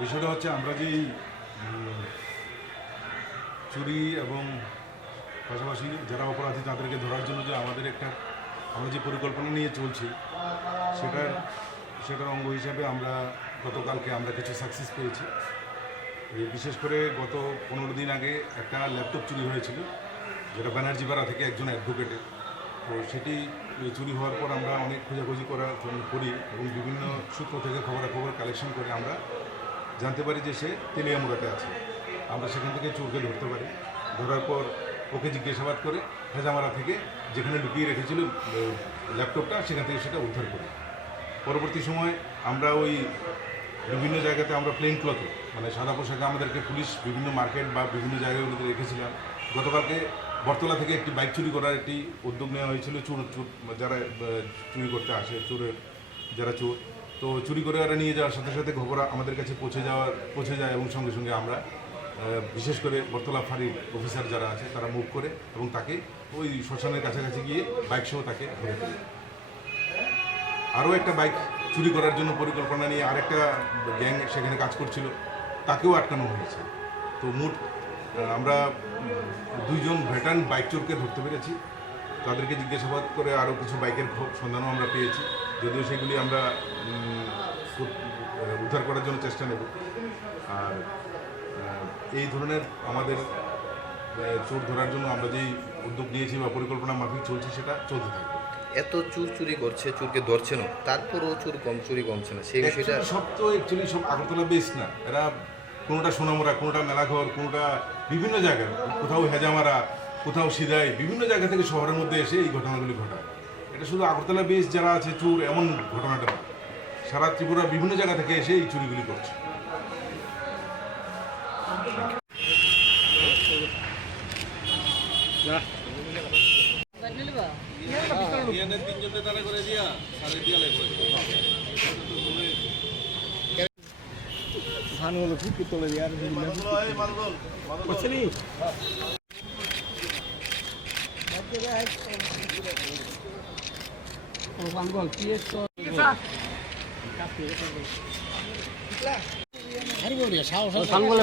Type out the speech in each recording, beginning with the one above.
বিষয়টা হচ্ছে আমরা যে চুরি এবং পাশাপাশি যারা অপরাধী তাদেরকে ধরার জন্য যে আমরা যে পরিকল্পনা নিয়ে চলছি সেটার অঙ্গ হিসাবে আমরা গতকালকে আমরা কিছু সাকসেস পেয়েছি। বিশেষ করে গত 15 দিন আগে একটা ল্যাপটপ চুরি হয়েছিল, যেটা ব্যানার্জিপাড়া থেকে একজন অ্যাডভোকেটের। তো সেটি চুরি হওয়ার পর আমরা অনেক খোঁজাখুঁজি করি এবং বিভিন্ন সূত্র থেকে খবরাখবর কালেকশন করে আমরা জানতে পারি যে সে তেলিয়ামুড়াতে আছে। আমরা সেখান থেকে চোরকে ধরতে পারি। ধরার পর ওকে জিজ্ঞাসাবাদ করে হেজামারা থেকে যেখানে লুকিয়ে রেখেছিল ল্যাপটপটা সেখান থেকে সেটা উদ্ধার করি। পরবর্তী সময় আমরা ওই বিভিন্ন জায়গাতে আমরা প্লেন ক্লথে মানে সাদা পোশাকে আমাদেরকে পুলিশ বিভিন্ন মার্কেট বা বিভিন্ন জায়গায় ওদের রেখেছিলাম। গতকালকে বটতলা থেকে একটি বাইক চুরি করার একটি উদ্যোগ নেওয়া হয়েছিল। যারা চুরি করতে আসে যারা চোর, তো চুরি করে ওরা নিয়ে যাওয়ার সাথে সাথে খবর আমাদের কাছে পৌঁছে যায় এবং সঙ্গে সঙ্গে আমরা বিশেষ করে বটতলা ফাঁড়ির অফিসার যারা আছে তারা মুভ করে এবং তাকে ওই শ্মশানের কাছাকাছি গিয়ে বাইক সহ তাকে ধরে ফেলে। আরও একটা বাইক চুরি করার জন্য পরিকল্পনা নিয়ে আরেকটা গ্যাং সেখানে কাজ করছিল, তাকেও আটকানো হয়েছে। তো মোট আমরা 2 জন ভেটারান বাইক চোরকে ধরতে পেরেছি। তাদেরকে জিজ্ঞাসাবাদ করে আরও কিছু বাইকের সন্ধানও আমরা পেয়েছি, যদিও সেগুলি আমরা উদ্ধার করার জন্য চেষ্টা নেব। আর এই ধরনের আমাদের চোর ধরার জন্য আমরা যেই উদ্যোগ নিয়েছি বা পরিকল্পনা মাফিক চলছে সেটা চলতে থাকবে। এত চুরি করছে, চোরকে ধরছে না, তারপরও চুরি কমছে না, সেই বিষয়টা সব তো অ্যাকচুয়ালি সব আগরতলা বেস না। এরা কোনোটা সোনামুড়া, কোনোটা মেলাঘর, কোনোটা বিভিন্ন জায়গায়, কোথাও হেজামারা, কোথাও সিদাই, বিভিন্ন জায়গা থেকে শহরের মধ্যে এসে এই ঘটনাগুলি ঘটায়। এটা শুধু আগরতলা বেস যারা আছে চোর এমন ঘটনাটা না, সারা ত্রিপুরার বিভিন্ন জায়গা থেকে এসে এই চুরিগুলি করছে। ধানগুলো ঠিক তোলে দিয়ে আর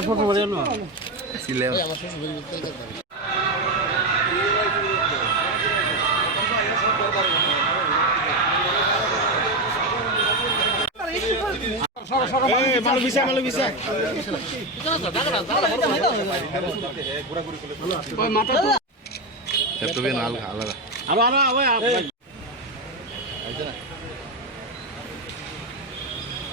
ফটো বলে না মালু ভিসা ল্যাপটপে নাল আলাদা আরো